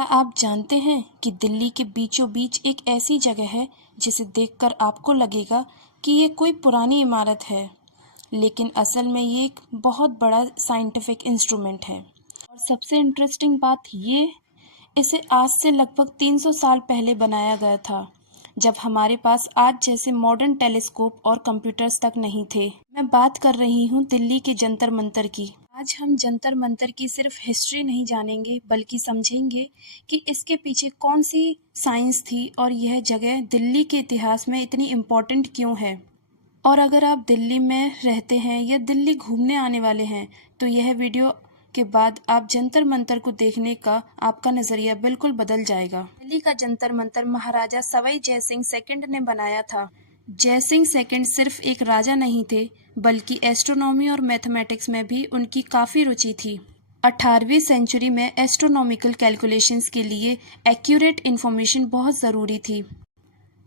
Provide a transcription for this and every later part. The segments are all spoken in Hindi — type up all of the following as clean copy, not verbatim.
क्या आप जानते हैं कि दिल्ली के बीचों बीच एक ऐसी जगह है जिसे देखकर आपको लगेगा कि ये कोई पुरानी इमारत है, लेकिन असल में ये एक बहुत बड़ा साइंटिफिक इंस्ट्रूमेंट है। और सबसे इंटरेस्टिंग बात ये, इसे आज से लगभग 300 साल पहले बनाया गया था, जब हमारे पास आज जैसे मॉडर्न टेलीस्कोप और कंप्यूटर्स तक नहीं थे। मैं बात कर रही हूँ दिल्ली के जंतर मंतर की। आज हम जंतर मंतर की सिर्फ हिस्ट्री नहीं जानेंगे, बल्कि समझेंगे कि इसके पीछे कौन सी साइंस थी और यह जगह दिल्ली के इतिहास में इतनी इम्पोर्टेंट क्यों है। और अगर आप दिल्ली में रहते हैं या दिल्ली घूमने आने वाले हैं, तो यह वीडियो के बाद आप जंतर मंतर को देखने का आपका नज़रिया बिल्कुल बदल जाएगा। दिल्ली का जंतर मंतर महाराजा सवाई जय सिंह सेकंड ने बनाया था। जय सिंह सेकंड सिर्फ एक राजा नहीं थे, बल्कि एस्ट्रोनॉमी और मैथमेटिक्स में भी उनकी काफ़ी रुचि थी। 18वीं सेंचुरी में एस्ट्रोनॉमिकल कैलकुलेशंस के लिए एक्यूरेट इन्फॉर्मेशन बहुत ज़रूरी थी।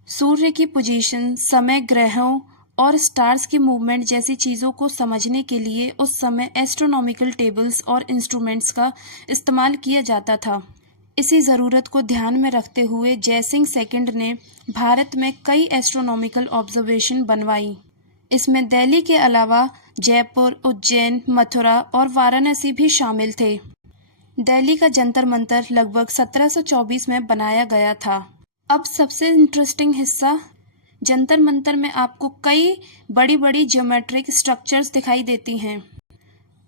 सूर्य की पोजीशन, समय, ग्रहों और स्टार्स की मूवमेंट जैसी चीज़ों को समझने के लिए उस समय एस्ट्रोनॉमिकल टेबल्स और इंस्ट्रूमेंट्स का इस्तेमाल किया जाता था। इसी ज़रूरत को ध्यान में रखते हुए जय सिंह सेकंड ने भारत में कई एस्ट्रोनॉमिकल ऑब्जर्वेशन बनवाई। इसमें दिल्ली के अलावा जयपुर, उज्जैन, मथुरा और वाराणसी भी शामिल थे। दिल्ली का जंतर मंतर लगभग 1724 में बनाया गया था। अब सबसे इंटरेस्टिंग हिस्सा, जंतर मंतर में आपको कई बड़ी बड़ी ज्योमेट्रिक स्ट्रक्चर्स दिखाई देती हैं।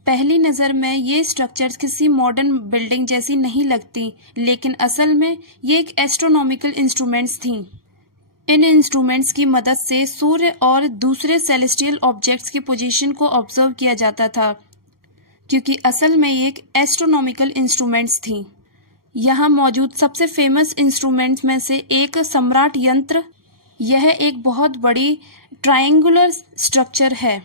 पहली नज़र में ये स्ट्रक्चर्स किसी मॉडर्न बिल्डिंग जैसी नहीं लगती, लेकिन असल में ये एक एस्ट्रोनॉमिकल इंस्ट्रूमेंट्स थीं। इन इंस्ट्रूमेंट्स की मदद से सूर्य और दूसरे सेलेस्टियल ऑब्जेक्ट्स की पोजीशन को ऑब्जर्व किया जाता था, क्योंकि असल में ये एक एस्ट्रोनॉमिकल इंस्ट्रूमेंट्स थीं। यहाँ मौजूद सबसे फेमस इंस्ट्रूमेंट्स में से एक सम्राट यंत्र। यह एक बहुत बड़ी ट्रायंगुलर स्ट्रक्चर है।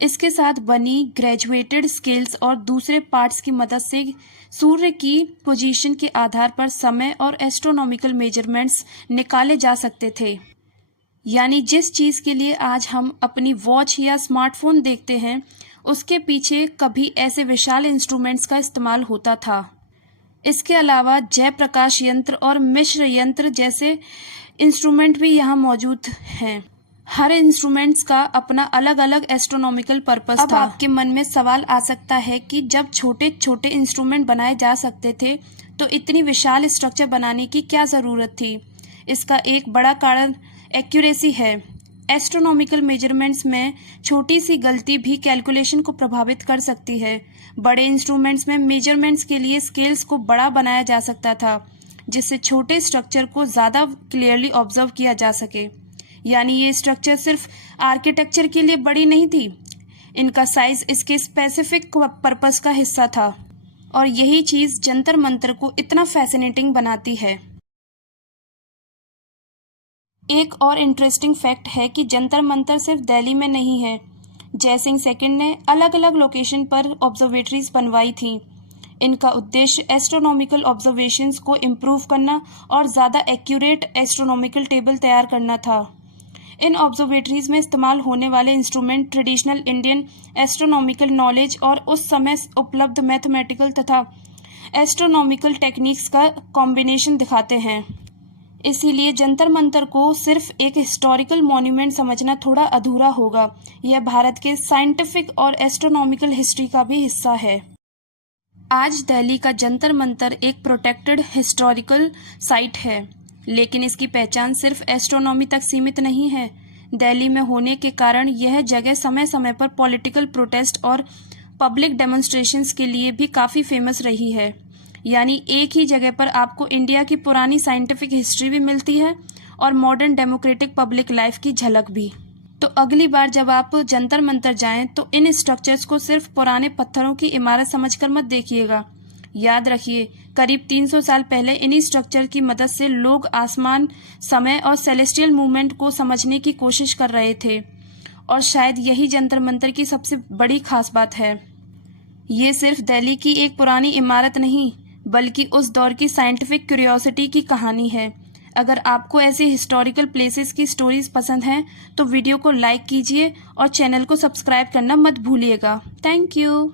इसके साथ बनी ग्रेजुएटेड स्केल्स और दूसरे पार्ट्स की मदद से सूर्य की पोजीशन के आधार पर समय और एस्ट्रोनॉमिकल मेजरमेंट्स निकाले जा सकते थे। यानी जिस चीज़ के लिए आज हम अपनी वॉच या स्मार्टफोन देखते हैं, उसके पीछे कभी ऐसे विशाल इंस्ट्रूमेंट्स का इस्तेमाल होता था। इसके अलावा जयप्रकाश यंत्र और मिश्र यंत्र जैसे इंस्ट्रूमेंट भी यहाँ मौजूद हैं। हर इंस्ट्रूमेंट्स का अपना अलग अलग एस्ट्रोनॉमिकल पर्पस था। अब आपके मन में सवाल आ सकता है कि जब छोटे छोटे इंस्ट्रूमेंट बनाए जा सकते थे, तो इतनी विशाल स्ट्रक्चर बनाने की क्या ज़रूरत थी। इसका एक बड़ा कारण एक्यूरेसी है। एस्ट्रोनॉमिकल मेजरमेंट्स में छोटी सी गलती भी कैलकुलेशन को प्रभावित कर सकती है। बड़े इंस्ट्रूमेंट्स में मेजरमेंट्स के लिए स्केल्स को बड़ा बनाया जा सकता था, जिससे छोटे स्ट्रक्चर को ज़्यादा क्लियरली ऑब्जर्व किया जा सके। यानी ये स्ट्रक्चर सिर्फ आर्किटेक्चर के लिए बड़ी नहीं थी, इनका साइज इसके स्पेसिफिक पर्पस का हिस्सा था। और यही चीज़ जंतर मंतर को इतना फैसिनेटिंग बनाती है। एक और इंटरेस्टिंग फैक्ट है कि जंतर मंतर सिर्फ दिल्ली में नहीं है। जय सिंह सेकंड ने अलग अलग लोकेशन पर ऑब्जर्वेटरीज बनवाई थीं। इनका उद्देश्य एस्ट्रोनॉमिकल ऑब्जर्वेशंस को इम्प्रूव करना और ज़्यादा एक्यूरेट एस्ट्रोनॉमिकल टेबल तैयार करना था। इन ऑब्जर्वेटरीज में इस्तेमाल होने वाले instrument traditional Indian astronomical knowledge और उस समय उपलब्ध मैथमेटिकल तथा एस्ट्रोनॉमिकल टेक्निक्स का कॉम्बिनेशन दिखाते हैं। इसीलिए जंतर मंतर को सिर्फ एक हिस्टोरिकल मॉन्यूमेंट समझना थोड़ा अधूरा होगा। यह भारत के साइंटिफिक और एस्ट्रोनॉमिकल हिस्ट्री का भी हिस्सा है। आज दिल्ली का जंतर मंतर एक प्रोटेक्टेड हिस्टोरिकल साइट है, लेकिन इसकी पहचान सिर्फ एस्ट्रोनॉमी तक सीमित नहीं है। दिल्ली में होने के कारण यह जगह समय समय पर पॉलिटिकल प्रोटेस्ट और पब्लिक डेमोन्स्ट्रेशंस के लिए भी काफ़ी फेमस रही है। यानी एक ही जगह पर आपको इंडिया की पुरानी साइंटिफिक हिस्ट्री भी मिलती है और मॉडर्न डेमोक्रेटिक पब्लिक लाइफ की झलक भी। तो अगली बार जब आप जंतर मंतर जाएं, तो इन स्ट्रक्चर्स को सिर्फ पुराने पत्थरों की इमारत समझकर मत देखिएगा। याद रखिए, करीब 300 साल पहले इन्हीं स्ट्रक्चर की मदद से लोग आसमान, समय और सेलेस्टियल मूवमेंट को समझने की कोशिश कर रहे थे। और शायद यही जंतर मंतर की सबसे बड़ी खास बात है। ये सिर्फ दिल्ली की एक पुरानी इमारत नहीं, बल्कि उस दौर की साइंटिफिक क्यूरियोसिटी की कहानी है। अगर आपको ऐसे हिस्टोरिकल प्लेसेस की स्टोरीज पसंद हैं, तो वीडियो को लाइक कीजिए और चैनल को सब्सक्राइब करना मत भूलिएगा। Thank you.